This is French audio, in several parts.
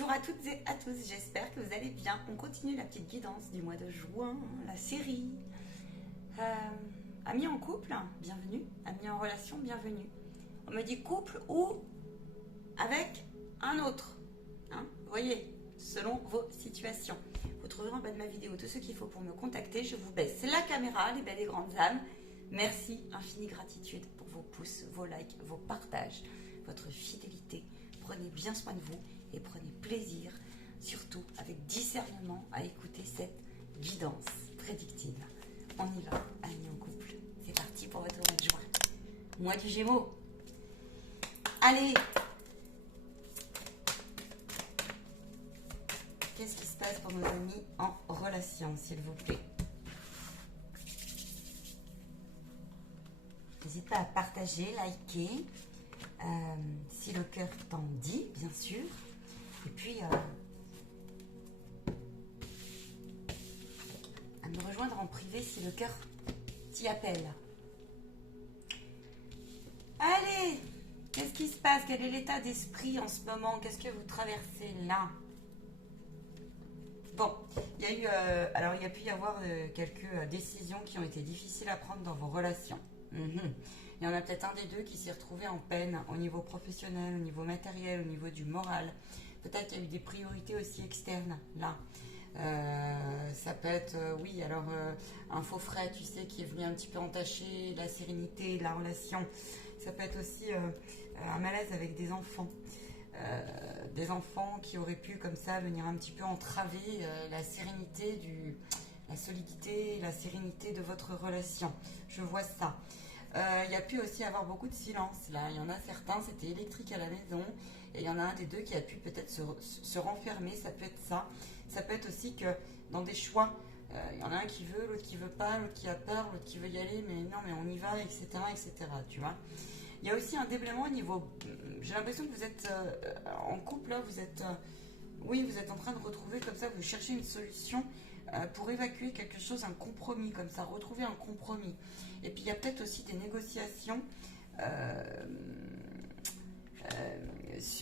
Bonjour à toutes et à tous, j'espère que vous allez bien. On continue la petite guidance du mois de juin, la série. Amis en couple, bienvenue. Amis en relation, bienvenue. On me dit couple ou avec un autre. Hein, vous voyez, selon vos situations. Vous trouverez en bas de ma vidéo tout ce qu'il faut pour me contacter. Je vous baisse la caméra, les belles et grandes âmes. Merci, infinie gratitude pour vos pouces, vos likes, vos partages, votre fidélité. Prenez bien soin de vous et prenez plaisir, surtout avec discernement, à écouter cette guidance prédictive. On y va, amis en couple. C'est parti pour votre mois de juin. Mois du Gémeaux. Allez! Qu'est-ce qui se passe pour nos amis en relation, s'il vous plaît? N'hésitez pas à partager, liker, si le cœur t'en dit, bien sûr. Et puis, à me rejoindre en privé si le cœur t'y appelle. Allez, qu'est-ce qui se passe? Quel est l'état d'esprit en ce moment? Qu'est-ce que vous traversez là? Bon, il y a eu, alors il y a pu y avoir quelques décisions qui ont été difficiles à prendre dans vos relations. Il y en a peut-être un des deux qui s'est retrouvé en peine au niveau professionnel, au niveau matériel, au niveau du moral. Peut-être qu'il y a eu des priorités aussi externes là. Ça peut être, oui, alors un faux frais, tu sais, qui est venu un petit peu entacher la sérénité de la relation. Ça peut être aussi un malaise avec des enfants. Des enfants qui auraient pu comme ça venir un petit peu entraver la sérénité, la solidité, la sérénité de votre relation. Je vois ça. Il y a pu aussi avoir beaucoup de silence là. Il y en a certains, c'était électrique à la maison. Et il y en a un des deux qui a pu peut-être se renfermer. Ça peut être ça. Ça peut être aussi que dans des choix, il y en a un qui veut, l'autre qui veut pas, l'autre qui a peur, l'autre qui veut y aller, mais non, mais on y va, etc., etc. Tu vois. Il y a aussi un déblaiement au niveau. J'ai l'impression que vous êtes en couple là, vous êtes, oui, vous êtes en train de retrouver comme ça, vous cherchez une solution pour évacuer quelque chose, un compromis comme ça, retrouver un compromis. Et puis il y a peut-être aussi des négociations.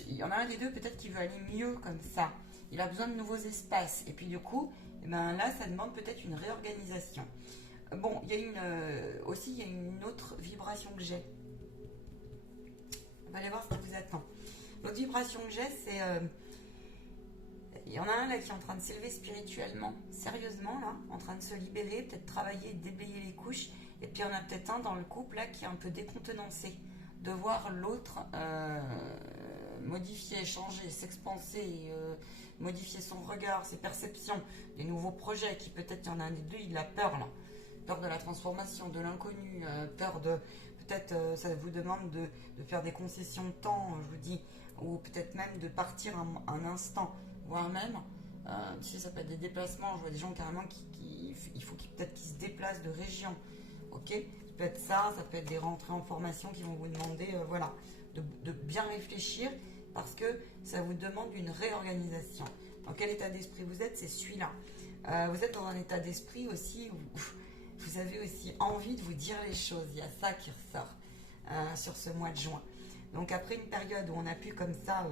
Il y en a un des deux peut-être qui veut aller mieux comme ça. Il a besoin de nouveaux espaces. Et puis du coup, eh ben, là, ça demande peut-être une réorganisation. Bon, il y a aussi il y a une autre vibration que j'ai. On va aller voir ce qui vous attend. L'autre vibration que j'ai, c'est... il y en a un là qui est en train de s'élever spirituellement, sérieusement là, en train de se libérer, peut-être travailler, déblayer les couches. Et puis il y en a peut-être un dans le couple là qui est un peu décontenancé. De voir l'autre modifier, changer, s'expanser, modifier son regard, ses perceptions, des nouveaux projets, qui peut-être il y en a un des deux, il a peur là. Peur de la transformation, de l'inconnu, peur de... Peut-être ça vous demande de faire des concessions de temps, je vous dis, ou peut-être même de partir un instant, voire même, tu sais, ça peut être des déplacements, je vois des gens carrément il faut peut-être qu'ils se déplacent de région, ok? Ça peut être ça peut être des rentrées en formation qui vont vous demander, voilà, de bien réfléchir, parce que ça vous demande une réorganisation. Dans quel état d'esprit vous êtes? C'est celui-là. Vous êtes dans un état d'esprit aussi où vous avez aussi envie de vous dire les choses. Il y a ça qui ressort sur ce mois de juin. Donc après une période où on a pu comme ça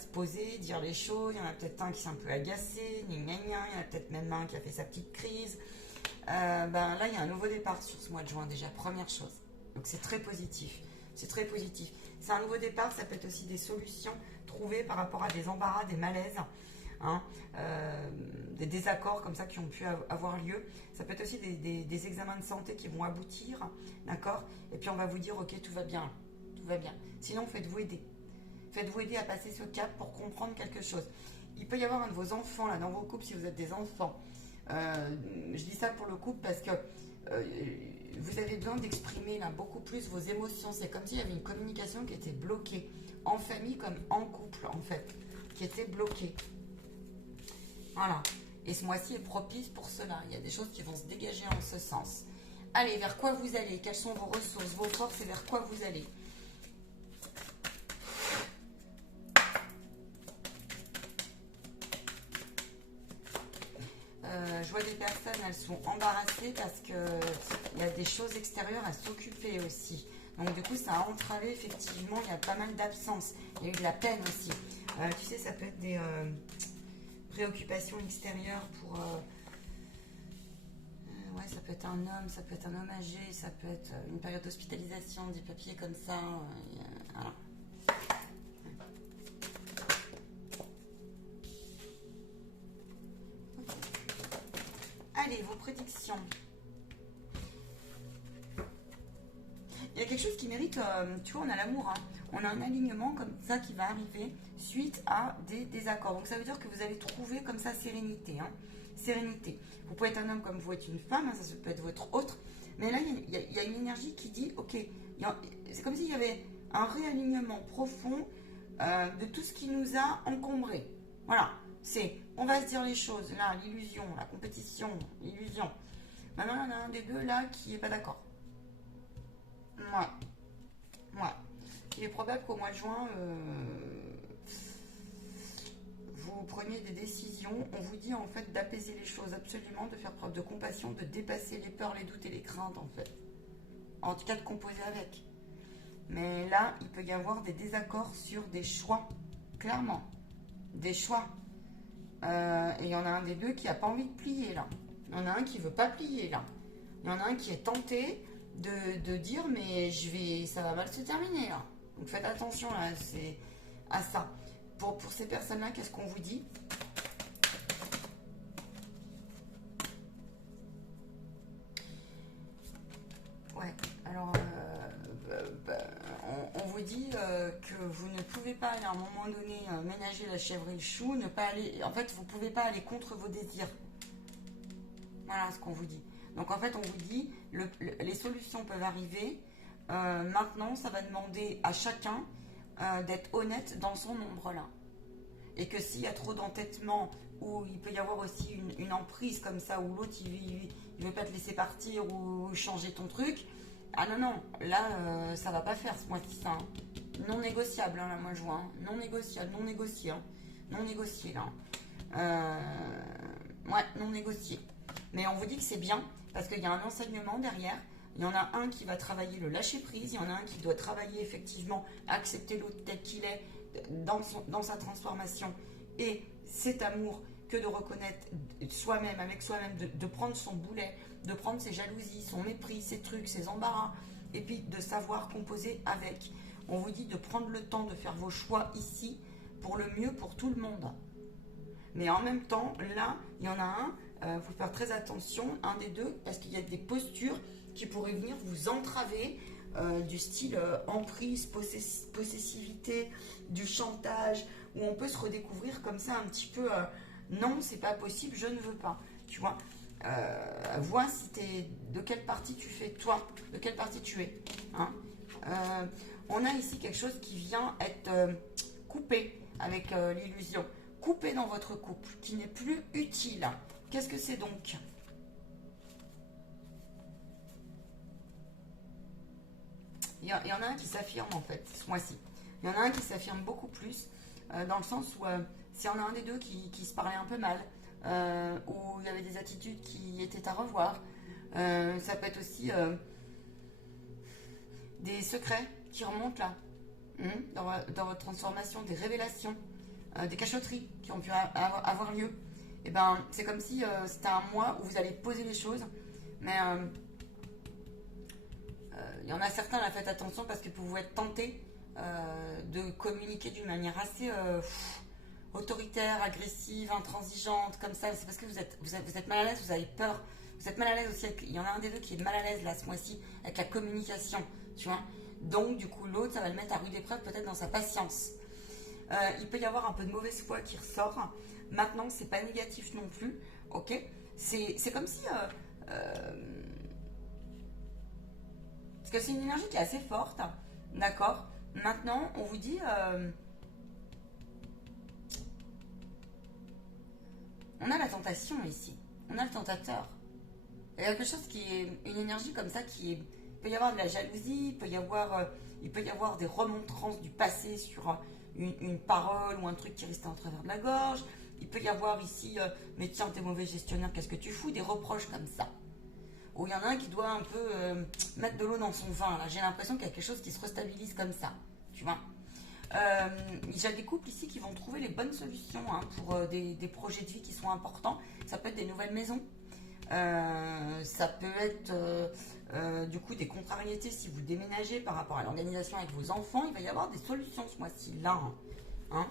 se poser, dire les choses, il y en a peut-être un qui s'est un peu agacé, il y en a peut-être même un qui a fait sa petite crise. Là, il y a un nouveau départ sur ce mois de juin déjà, première chose. Donc c'est très positif. C'est très positif. C'est un nouveau départ, ça peut être aussi des solutions trouvées par rapport à des embarras, des malaises. Des désaccords comme ça qui ont pu avoir lieu. Ça peut être aussi des examens de santé qui vont aboutir, d'accord? Et puis on va vous dire, ok, tout va bien, tout va bien. Sinon, faites-vous aider. Faites-vous aider à passer ce cap pour comprendre quelque chose. Il peut y avoir un de vos enfants là dans vos couples si vous êtes des enfants. Je dis ça pour le couple parce que vous avez besoin d'exprimer là beaucoup plus vos émotions. C'est comme s'il y avait une communication qui était bloquée en famille comme en couple en fait, qui était bloquée. Voilà. Et ce mois-ci est propice pour cela. Il y a des choses qui vont se dégager en ce sens. Allez, vers quoi vous allez? Quelles sont vos ressources, vos forces et vers quoi vous allez? Je vois des personnes, elles sont embarrassées parce qu'il y a des choses extérieures à s'occuper aussi. Donc du coup, ça a entravé effectivement, il y a pas mal d'absence. Il y a eu de la peine aussi. Tu sais, ça peut être des préoccupations extérieures pour... ouais, ça peut être un homme, ça peut être un homme âgé, ça peut être une période d'hospitalisation, des papiers comme ça. Voilà. Allez, vos prédictions. Il y a quelque chose qui mérite, tu vois, on a l'amour, hein. On a un alignement comme ça qui va arriver suite à des désaccords. Donc ça veut dire que vous allez trouver comme ça sérénité, hein. Sérénité. Vous pouvez être un homme comme vous êtes une femme, hein, ça peut être votre autre. Mais là, il y a une énergie qui dit, ok, c'est comme s'il y avait un réalignement profond de tout ce qui nous a encombrés. Voilà, on va se dire les choses, là, l'illusion, la compétition, l'illusion. Maintenant, il y en a un des deux là qui n'est pas d'accord. Ouais. Il est probable qu'au mois de juin, vous preniez des décisions. On vous dit en fait d'apaiser les choses absolument, de faire preuve de compassion, de dépasser les peurs, les doutes et les craintes en fait. En tout cas de composer avec. Mais là, il peut y avoir des désaccords sur des choix. Clairement. Des choix. Et il y en a un des deux qui n'a pas envie de plier là. Il y en a un qui ne veut pas plier là. Il y en a un qui est tenté de dire mais ça va mal se terminer là. Donc faites attention là, c'est à ça. Pour ces personnes-là, qu'est-ce qu'on vous dit? Ouais, alors on vous dit que vous ne pouvez pas à un moment donné ménager la chèvre et le chou, ne pas aller. En fait, vous ne pouvez pas aller contre vos désirs. Voilà ce qu'on vous dit. Donc en fait, on vous dit, les solutions peuvent arriver. Maintenant, ça va demander à chacun d'être honnête dans son ombre là. Et que s'il y a trop d'entêtement, ou il peut y avoir aussi une emprise comme ça, où l'autre il veut pas te laisser partir ou changer ton truc. Ah non, là ça va pas faire ce mois-ci ça. Hein. Non négociable, hein, là moi je vois. Hein. Non négociable, non négocié. Hein. Non négocié là. Ouais, non négocié. Mais on vous dit que c'est bien, parce qu'il y a un enseignement derrière. Il y en a un qui va travailler le lâcher prise, il y en a un qui doit travailler effectivement, accepter l'autre tel qu'il est dans sa transformation. Et cet amour que de reconnaître soi-même, avec soi-même, de prendre son boulet, de prendre ses jalousies, son mépris, ses trucs, ses embarras, et puis de savoir composer avec. On vous dit de prendre le temps de faire vos choix ici pour le mieux pour tout le monde. Mais en même temps, là, il y en a un, faut faire très attention, un des deux, parce qu'il y a des postures qui pourraient venir vous entraver, du style emprise, possessivité, du chantage, où on peut se redécouvrir comme ça un petit peu, non, c'est pas possible, je ne veux pas, tu vois. Vois si de quelle partie tu fais, toi, de quelle partie tu es. Hein. On a ici quelque chose qui vient être coupé avec l'illusion. Coupé dans votre couple, qui n'est plus utile. Qu'est-ce que c'est donc? Il y en a un qui s'affirme en fait, ce mois-ci. Il y en a un qui s'affirme beaucoup plus, dans le sens où s'il y en a un des deux qui se parlait un peu mal, où il y avait des attitudes qui étaient à revoir, ça peut être aussi des secrets qui remontent là, dans votre transformation, des révélations. Des cachotteries qui ont pu avoir lieu. Et ben, c'est comme si c'était un mois où vous allez poser les choses. Mais il y en a certains, là, faites attention parce que vous pouvez être tentés de communiquer d'une manière assez autoritaire, agressive, intransigeante, comme ça. C'est parce que vous êtes mal à l'aise, vous avez peur. Vous êtes mal à l'aise aussi. Il y en a un des deux qui est mal à l'aise là ce mois-ci avec la communication. Tu vois. Donc, du coup, l'autre, ça va le mettre à rude épreuve peut-être dans sa patience. Il peut y avoir un peu de mauvaise foi qui ressort. Maintenant, c'est pas négatif non plus. Ok, c'est comme si parce que c'est une énergie qui est assez forte. D'accord. Maintenant, on vous dit on a la tentation ici. On a le tentateur. Il y a quelque chose qui est une énergie comme ça qui est. Il peut y avoir de la jalousie. Il peut y avoir des remontrances du passé sur une parole ou un truc qui restait en travers de la gorge. Il peut y avoir ici, mais tiens, t'es mauvais gestionnaire, qu'est-ce que tu fous? Des reproches comme ça. Ou il y en a un qui doit un peu mettre de l'eau dans son vin. Là, j'ai l'impression qu'il y a quelque chose qui se restabilise comme ça. Tu vois. Il y a des couples ici qui vont trouver les bonnes solutions hein, pour des projets de vie qui sont importants. Ça peut être des nouvelles maisons. Ça peut être du coup des contrariétés si vous déménagez par rapport à l'organisation avec vos enfants. Il va y avoir des solutions ce mois-ci là. Hein.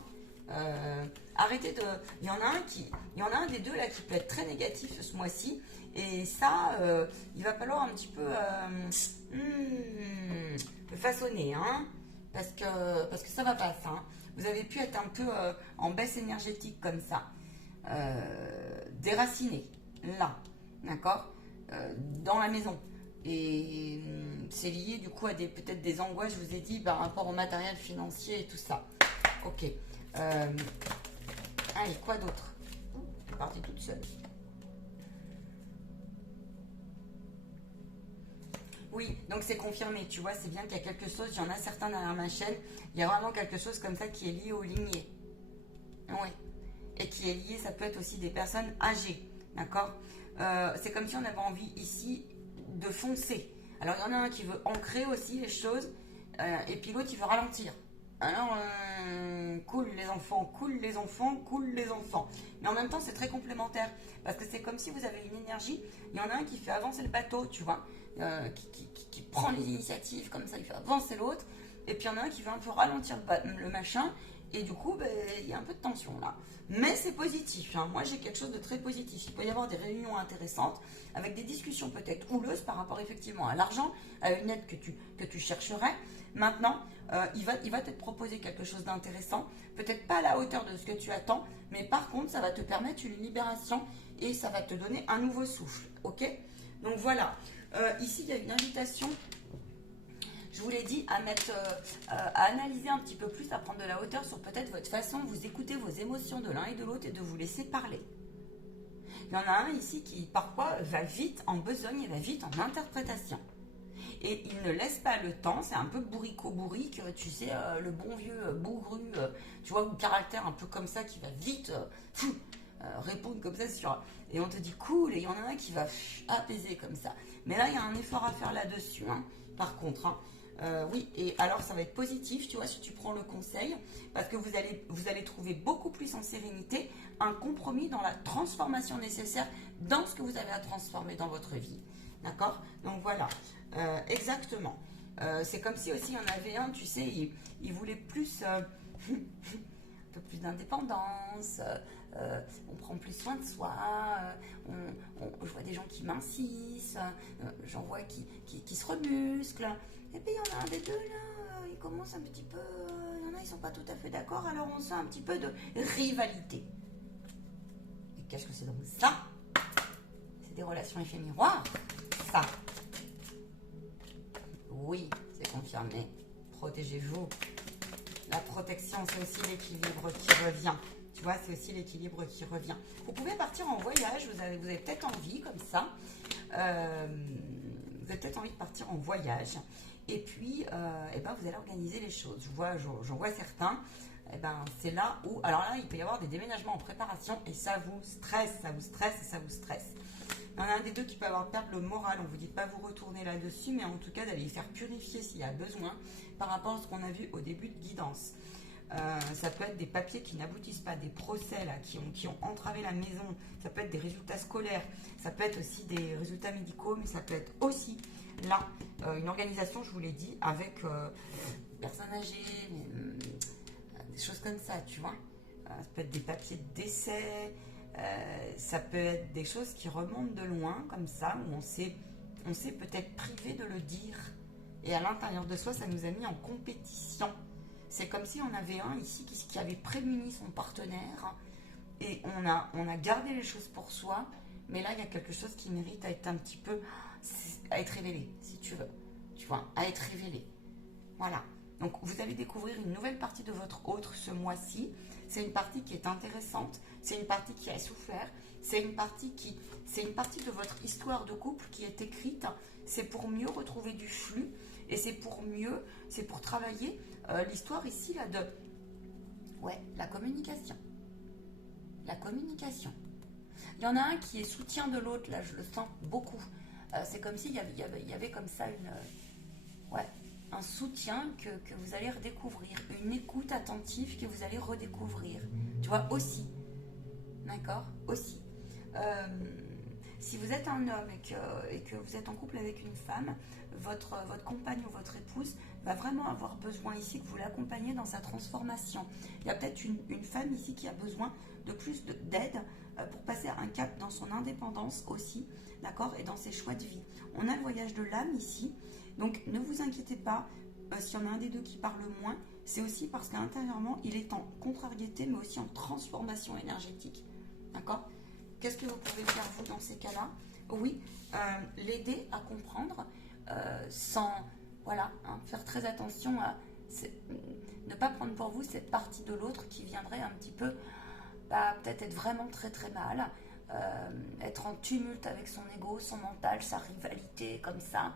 Arrêtez de. Il y en a un des deux là qui peut être très négatif ce mois-ci. Et ça, il va falloir un petit peu le façonner, hein, parce que ça va pas ça. Hein. Vous avez pu être un peu en baisse énergétique comme ça, déraciné, là, d'accord, dans la maison. Et c'est lié du coup à peut-être des angoisses, je vous ai dit, par rapport au matériel financier et tout ça. Ok. Allez, quoi d'autre? Je suis partie toute seule. Oui, donc c'est confirmé, tu vois, c'est bien qu'il y a quelque chose, il y en a certains derrière ma chaîne, il y a vraiment quelque chose comme ça qui est lié aux lignées. Oui. Et qui est lié, ça peut être aussi des personnes âgées, d'accord. C'est comme si on avait envie ici de foncer. Alors il y en a un qui veut ancrer aussi les choses, et puis l'autre il veut ralentir. Alors, cool les enfants, cool les enfants, cool les enfants. Mais en même temps, c'est très complémentaire. Parce que c'est comme si vous avez une énergie. Il y en a un qui fait avancer le bateau, tu vois. Qui prend les initiatives, comme ça, il fait avancer l'autre. Et puis il y en a un qui veut un peu ralentir le machin. Et du coup, ben, il y a un peu de tension là. Mais c'est positif. Hein. Moi, j'ai quelque chose de très positif. Il peut y avoir des réunions intéressantes avec des discussions peut-être houleuses par rapport effectivement à l'argent, à une aide que tu chercherais. Maintenant, il va te proposer quelque chose d'intéressant. Peut-être pas à la hauteur de ce que tu attends, mais par contre, ça va te permettre une libération et ça va te donner un nouveau souffle. Ok? Donc voilà. Ici, il y a une invitation. Je vous l'ai dit, à analyser un petit peu plus, à prendre de la hauteur sur peut-être votre façon de vous écouter vos émotions de l'un et de l'autre et de vous laisser parler. Il y en a un ici qui parfois va vite en besogne et va vite en interprétation. Et il ne laisse pas le temps, c'est un peu bourrico-bourrique, tu sais, le bon vieux bourru, tu vois, ou caractère un peu comme ça qui va vite répondre comme ça sur... Et on te dit cool, et il y en a un qui va apaiser comme ça. Mais là, il y a un effort à faire là-dessus, hein, par contre. Hein. Oui, et alors ça va être positif, tu vois, si tu prends le conseil, parce que vous allez trouver beaucoup plus en sérénité un compromis dans la transformation nécessaire dans ce que vous avez à transformer dans votre vie. D'accord? Donc voilà, exactement. C'est comme si aussi il y en avait un, tu sais, il voulait plus, un peu plus d'indépendance, on prend plus soin de soi, je vois des gens qui mincissent, j'en vois qui se remusclent. Et puis il y en a un des deux là, il commence un petit peu, il y en a ils sont pas tout à fait d'accord, alors on sent un petit peu de rivalité. Et qu'est-ce que c'est donc ça? C'est des relations effet miroir, ça. Oui, c'est confirmé. Protégez-vous. La protection, c'est aussi l'équilibre qui revient. Tu vois, c'est aussi l'équilibre qui revient. Vous pouvez partir en voyage, vous avez peut-être envie comme ça. Vous avez peut-être envie de partir en voyage. Et puis, vous allez organiser les choses. J'en vois certains. C'est là où... Alors là, il peut y avoir des déménagements en préparation et ça vous stresse, ça vous stresse et ça vous stresse. Il y en a un des deux qui peut avoir perdre le moral. On ne vous dit pas vous retourner là-dessus, mais en tout cas d'aller faire purifier s'il y a besoin par rapport à ce qu'on a vu au début de guidance. Ça peut être des papiers qui n'aboutissent pas, des procès là, qui ont entravé la maison. Ça peut être des résultats scolaires. Ça peut être aussi des résultats médicaux, mais ça peut être aussi là une organisation, je vous l'ai dit, avec des personnes âgées, des choses comme ça, tu vois. Ça peut être des papiers de décès. Ça peut être des choses qui remontent de loin, comme ça, où on s'est peut-être privé de le dire. Et à l'intérieur de soi, ça nous a mis en compétition. C'est comme si on avait un ici qui avait prémuni son partenaire. Et on a gardé les choses pour soi. Mais là, il y a quelque chose qui mérite à être un petit peu... à être révélé, si tu veux. Tu vois, à être révélé. Voilà. Donc, vous allez découvrir une nouvelle partie de votre autre ce mois-ci. C'est une partie qui est intéressante. C'est une partie qui a souffert. C'est une partie de votre histoire de couple qui est écrite. C'est pour mieux retrouver du flux. Et c'est pour travailler l'histoire ici, là, la communication. La communication. Il y en a un qui est soutien de l'autre, là, je le sens beaucoup. C'est comme s'il y avait comme ça un soutien que vous allez redécouvrir, une écoute attentive que vous allez redécouvrir. Tu vois, aussi. D'accord? Aussi. Si vous êtes un homme et que vous êtes en couple avec une femme, votre compagne ou votre épouse va vraiment avoir besoin ici que vous l'accompagniez dans sa transformation. Il y a peut-être une femme ici qui a besoin de plus d'aide pour passer un cap dans son indépendance aussi, d'accord, et dans ses choix de vie. On a le voyage de l'âme ici, donc ne vous inquiétez pas, s'il y en a un des deux qui parle moins, c'est aussi parce qu'intérieurement, il est en contrariété, mais aussi en transformation énergétique, d'accord. Qu'est-ce que vous pouvez faire, vous, dans ces cas-là? Oui, l'aider à comprendre sans, voilà, hein, faire très attention à ne pas prendre pour vous cette partie de l'autre qui viendrait un petit peu, peut-être être vraiment très très mal, être en tumulte avec son ego, son mental, sa rivalité, comme ça.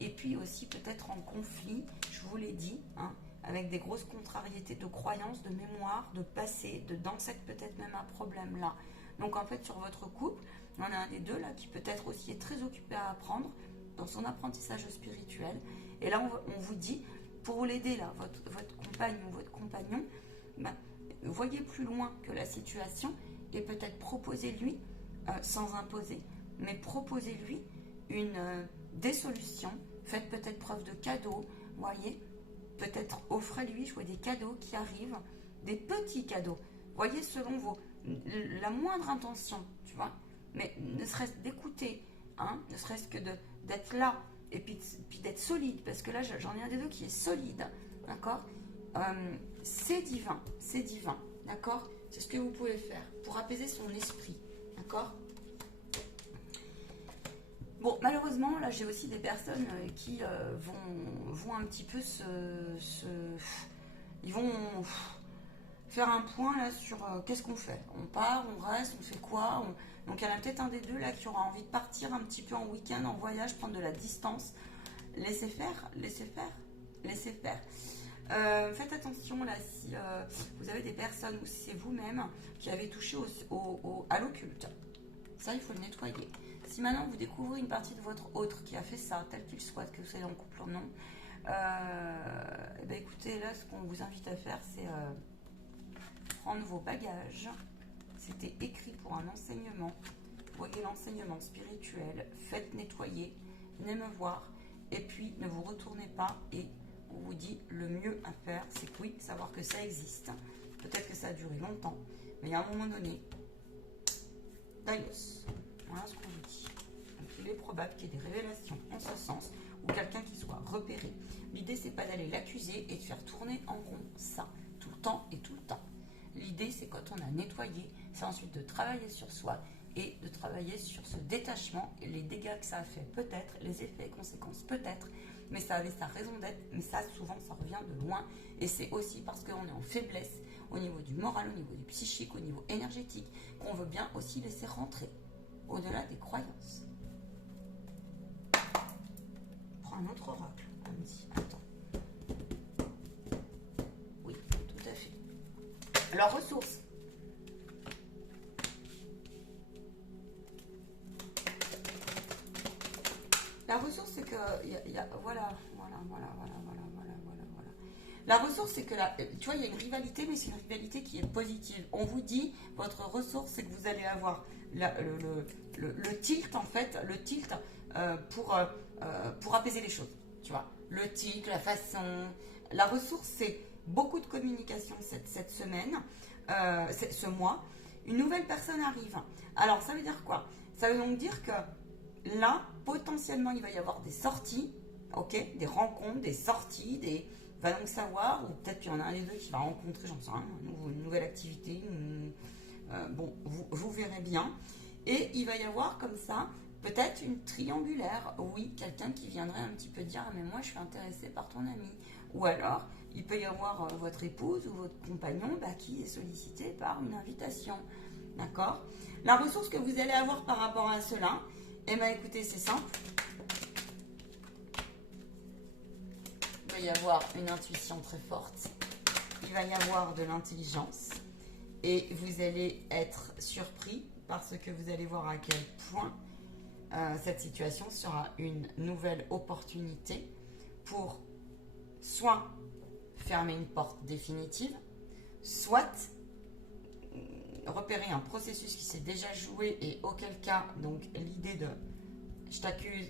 Et puis aussi peut-être en conflit, je vous l'ai dit, hein, avec des grosses contrariétés de croyances, de mémoire, de passé, de d'ancêtres, peut-être même un problème là. Donc en fait, sur votre couple, il y en a un des deux là qui peut-être aussi est très occupé à apprendre dans son apprentissage spirituel. Et là, on vous dit, pour l'aider là, votre compagne ou votre compagnon, voyez plus loin que la situation et peut-être proposez-lui, sans imposer, mais proposez-lui des solutions. Faites peut-être preuve de cadeaux, voyez. Peut-être offrez-lui, jouez des cadeaux qui arrivent, des petits cadeaux. Voyez, selon la moindre intention, tu vois. Mais ne serait-ce d'écouter, hein, ne serait-ce que d'être là, et puis d'être solide, parce que là, j'en ai un des deux qui est solide, d'accord. C'est divin, d'accord. C'est ce que vous pouvez faire pour apaiser son esprit, d'accord. Bon, malheureusement, là, j'ai aussi des personnes qui vont un petit peu ils vont faire un point là sur qu'est-ce qu'on fait. On part, on reste, on fait quoi. Donc, il y en a peut-être un des deux là qui aura envie de partir un petit peu en week-end, en voyage, prendre de la distance. Laissez faire. Faites attention là si vous avez des personnes ou si c'est vous-même qui avez touché à l'occulte. Ça, il faut le nettoyer. Si maintenant vous découvrez une partie de votre autre qui a fait ça, tel qu'il souhaite, que vous soyez en couple ou non, écoutez, là, ce qu'on vous invite à faire, c'est prendre vos bagages. C'était écrit pour un enseignement. Voyez l'enseignement spirituel, faites nettoyer, venez me voir, et puis ne vous retournez pas, et on vous dit le mieux à faire, c'est que oui, savoir que ça existe. Peut-être que ça a duré longtemps, mais à un moment donné, Daios. Voilà ce qu'on vous dit. Donc, il est probable qu'il y ait des révélations en ce sens, ou quelqu'un qui soit repéré. L'idée, c'est pas d'aller l'accuser et de faire tourner en rond ça, tout le temps et tout le temps. L'idée, c'est quand on a nettoyé, c'est ensuite de travailler sur soi et de travailler sur ce détachement et les dégâts que ça a fait, peut-être, les effets et conséquences, peut-être, mais ça avait sa raison d'être, mais ça, souvent, ça revient de loin, et c'est aussi parce qu'on est en faiblesse au niveau du moral, au niveau du psychique, au niveau énergétique, qu'on veut bien aussi laisser rentrer au-delà des croyances. Prends un autre oracle. Elle me dit, attends. Oui, tout à fait. Alors, ressources. La ressource, c'est que... Voilà. La ressource, c'est que, tu vois, il y a une rivalité, mais c'est une rivalité qui est positive. On vous dit, votre ressource, c'est que vous allez avoir le tilt, en fait, pour apaiser les choses, tu vois. Le tilt, la façon... La ressource, c'est beaucoup de communication cette semaine, ce mois. Une nouvelle personne arrive. Alors, ça veut dire quoi? Ça veut donc dire que là, potentiellement, il va y avoir des sorties, ok, des rencontres, des sorties, va donc savoir, ou peut-être qu'il y en a un des deux qui va rencontrer, j'en sais rien, une nouvelle activité, bon, vous verrez bien. Et il va y avoir comme ça, peut-être une triangulaire, oui, quelqu'un qui viendrait un petit peu dire, ah, mais moi je suis intéressé par ton ami. Ou alors, il peut y avoir votre épouse ou votre compagnon qui est sollicité par une invitation, d'accord? La ressource que vous allez avoir par rapport à cela, écoutez, c'est simple. Il va y avoir une intuition très forte, il va y avoir de l'intelligence et vous allez être surpris parce que vous allez voir à quel point cette situation sera une nouvelle opportunité pour soit fermer une porte définitive, soit repérer un processus qui s'est déjà joué et auquel cas, donc l'idée de je t'accuse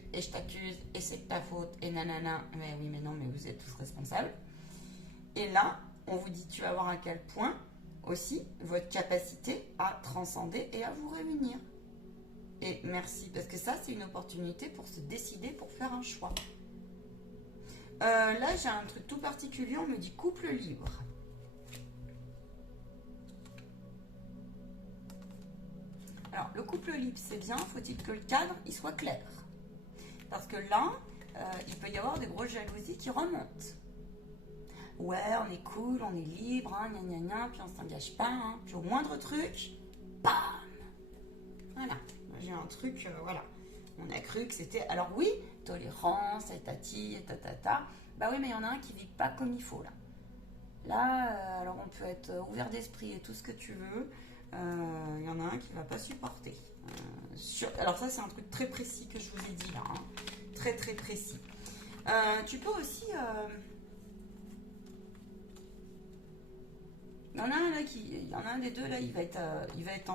et c'est de ta faute et nanana, mais oui mais non mais vous êtes tous responsables. Et là, on vous dit tu vas voir à quel point aussi votre capacité à transcender et à vous réunir. Et merci, parce que ça c'est une opportunité pour se décider, pour faire un choix. Là j'ai un truc tout particulier, on me dit couple libre. Alors, le couple libre, c'est bien, faut-il que le cadre, il soit clair. Parce que là, il peut y avoir des grosses jalousies qui remontent. Ouais, on est cool, on est libre, hein, gna gna gna, puis on s'engage pas, hein, puis au moindre truc, bam. Voilà, j'ai un truc, voilà. On a cru que c'était, alors oui, tolérance, et tati, et tatata. Bah oui, mais il y en a un qui vit pas comme il faut, là. Là, alors on peut être ouvert d'esprit et tout ce que tu veux. Il y en a un qui ne va pas supporter. Alors ça, c'est un truc très précis que je vous ai dit là. Hein. Très, très précis. Tu peux aussi... Il y en a un là il y en a un des deux là, il va être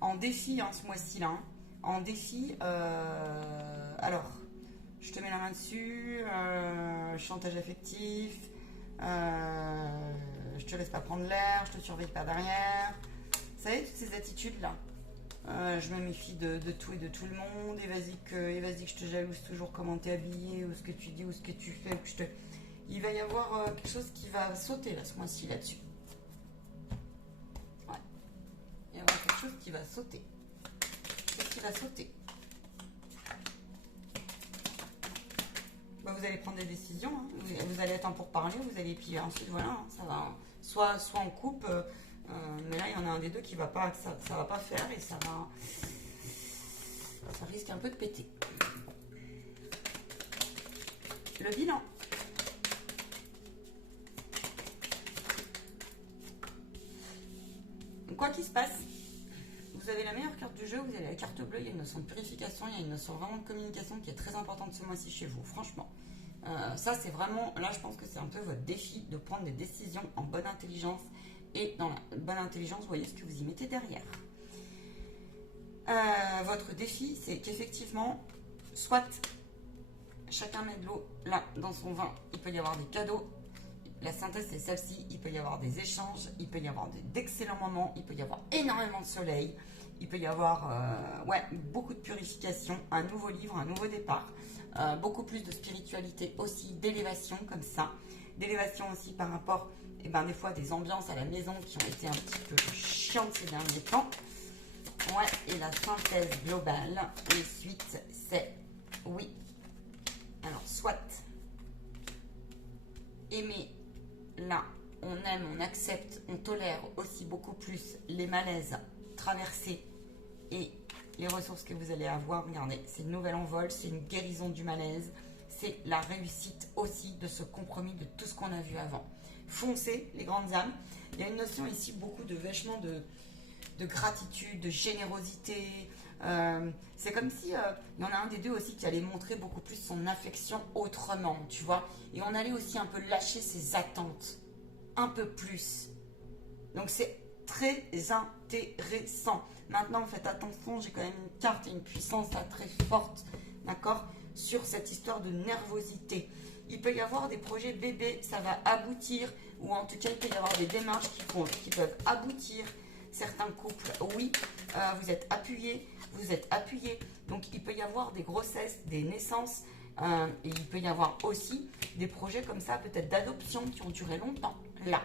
en défi hein, ce mois-ci là. Hein. En défi, alors, je te mets la main dessus, chantage affectif, je te laisse pas prendre l'air, je te surveille pas derrière. Vous savez, toutes ces attitudes-là. Je me méfie de tout et de tout le monde. Et vas-y que je te jalouse toujours comment t'es habillé, ou ce que tu dis, ou ce que tu fais. Ou que il va y avoir quelque chose qui va sauter là, ce mois-ci là-dessus. Ouais. Il va y avoir quelque chose qui va sauter. Qu'est-ce qui va sauter? Bah, vous allez prendre des décisions, hein. Vous allez être en pourparlers, vous allez, puis ensuite voilà, hein, ça va, soit on coupe, mais là il y en a un des deux qui va pas, ça va pas faire et ça risque un peu de péter. Le bilan. Quoi qu'il se passe, vous avez la meilleure carte du jeu, vous avez la carte bleue, il y a une notion de purification, il y a une notion vraiment de communication qui est très importante ce mois-ci chez vous, franchement. Ça c'est vraiment, là je pense que c'est un peu votre défi de prendre des décisions en bonne intelligence, et dans la bonne intelligence, vous voyez ce que vous y mettez derrière. Votre défi, c'est qu'effectivement, soit chacun met de l'eau là dans son vin, il peut y avoir des cadeaux. La synthèse, c'est celle-ci. Il peut y avoir des échanges, il peut y avoir d'excellents moments, il peut y avoir énormément de soleil, il peut y avoir beaucoup de purification, un nouveau livre, un nouveau départ, beaucoup plus de spiritualité aussi, d'élévation comme ça. D'élévation aussi par rapport, des fois, des ambiances à la maison qui ont été un petit peu chiantes ces derniers temps. Ouais, et la synthèse globale. Et suite, c'est oui. Alors, soit aimer. Là, on aime, on accepte, on tolère aussi beaucoup plus les malaises traversés et les ressources que vous allez avoir. Regardez, c'est une nouvelle envol, c'est une guérison du malaise, c'est la réussite aussi de ce compromis de tout ce qu'on a vu avant. Foncez, les grandes âmes. Il y a une notion ici, beaucoup de vachement de gratitude, de générosité. C'est comme si il y en a un des deux aussi qui allait montrer beaucoup plus son affection autrement, tu vois. Et on allait aussi un peu lâcher ses attentes, un peu plus. Donc c'est très intéressant. Maintenant, faites attention, j'ai quand même une carte et une puissance là, très forte, d'accord, sur cette histoire de nervosité. Il peut y avoir des projets bébés, ça va aboutir, ou en tout cas, il peut y avoir des démarches qui peuvent aboutir. Certains couples, oui, vous êtes appuyés, donc il peut y avoir des grossesses, des naissances, et il peut y avoir aussi des projets comme ça, peut-être d'adoption, qui ont duré longtemps. Là,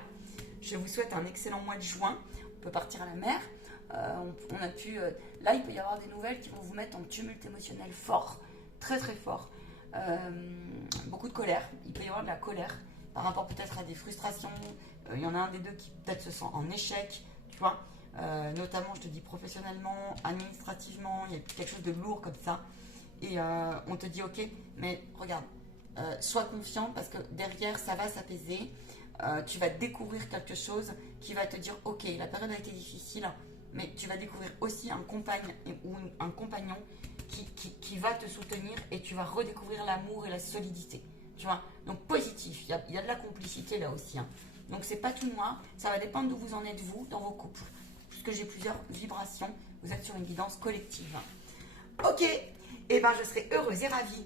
je vous souhaite un excellent mois de juin. On peut partir à la mer. On a pu, là, il peut y avoir des nouvelles qui vont vous mettre en tumulte émotionnel fort, très très fort. Beaucoup de colère. Il peut y avoir de la colère par rapport peut-être à des frustrations. Il y en a un des deux qui peut-être se sent en échec, tu vois. Notamment, je te dis professionnellement, administrativement, il y a quelque chose de lourd comme ça. Et on te dit, ok, mais regarde, sois confiant parce que derrière, ça va s'apaiser. Tu vas découvrir quelque chose qui va te dire, ok, la période a été difficile, mais tu vas découvrir aussi un compagnon ou un compagnon qui va te soutenir et tu vas redécouvrir l'amour et la solidité. Tu vois, donc positif, il y a de la complicité là aussi. Hein. Donc c'est pas tout moi, ça va dépendre d'où vous en êtes vous dans vos couples. Puisque j'ai plusieurs vibrations, vous êtes sur une guidance collective. Ok, et ben je serai heureuse et ravie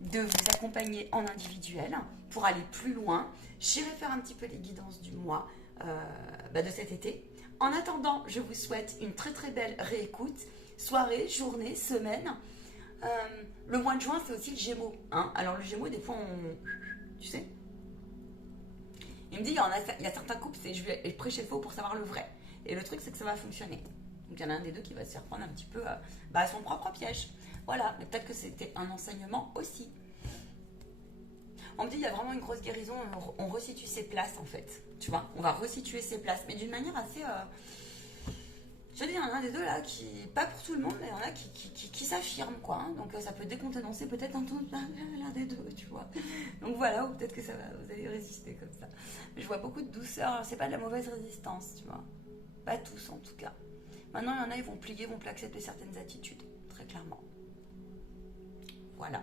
de vous accompagner en individuel pour aller plus loin. J'irai faire un petit peu les guidances du mois de cet été. En attendant, je vous souhaite une très très belle réécoute, soirée, journée, semaine. Le mois de juin, c'est aussi le Gémeaux. Hein. Alors le Gémeaux, des fois, tu sais, il me dit, il y a certains couples, je vais prêcher faux pour savoir le vrai. Et le truc, c'est que ça va fonctionner. Donc il y en a un des deux qui va se faire prendre un petit peu à son propre piège. Voilà, mais peut-être que c'était un enseignement aussi. On me dit, il y a vraiment une grosse guérison, on resitue ses places en fait. Tu vois, on va resituer ses places, mais d'une manière assez... Je veux dire, il y en a un des deux là qui, pas pour tout le monde, mais il y en a qui s'affirment quoi. Hein. Donc ça peut décontenancer peut-être l'un des deux, tu vois. Donc voilà, ou peut-être que vous allez résister comme ça. Mais je vois beaucoup de douceur, c'est pas de la mauvaise résistance, tu vois. Pas tous en tout cas. Maintenant, il y en a, ils vont plier, vont plus accepter certaines attitudes, très clairement. Voilà.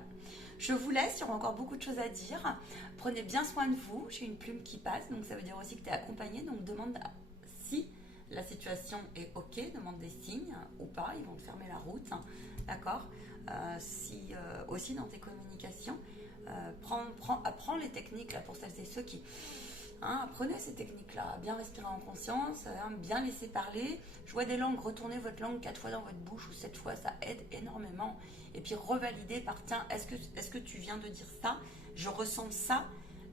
Je vous laisse, il y aura encore beaucoup de choses à dire. Prenez bien soin de vous. J'ai une plume qui passe, donc ça veut dire aussi que tu es accompagné. Donc demande si la situation est ok, demande des signes ou pas. Ils vont te fermer la route, hein, d'accord. Si aussi dans tes communications, apprends les techniques là pour celles et ceux qui... Hein, apprenez ces techniques-là, bien respirer en conscience, hein, bien laisser parler, jouer des langues, retournez votre langue 4 fois dans votre bouche ou 7 fois, ça aide énormément. Et puis revalider par tiens, est-ce que tu viens de dire ça? Je ressens ça.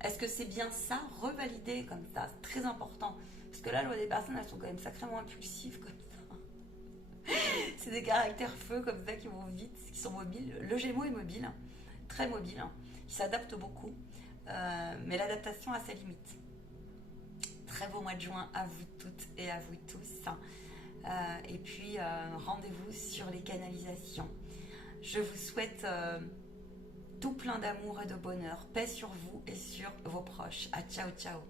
Est-ce que c'est bien ça? Revalider comme ça, c'est très important. Parce que là, des personnes, elles sont quand même sacrément impulsives comme ça. C'est des caractères feu comme ça qui vont vite, qui sont mobiles. Le Gémeaux est mobile, hein, très mobile. Hein. Il s'adapte beaucoup, mais l'adaptation a ses limites. Très beau mois de juin à vous toutes et à vous tous. Et puis, rendez-vous sur les canalisations. Je vous souhaite tout plein d'amour et de bonheur. Paix sur vous et sur vos proches. À ciao, ciao.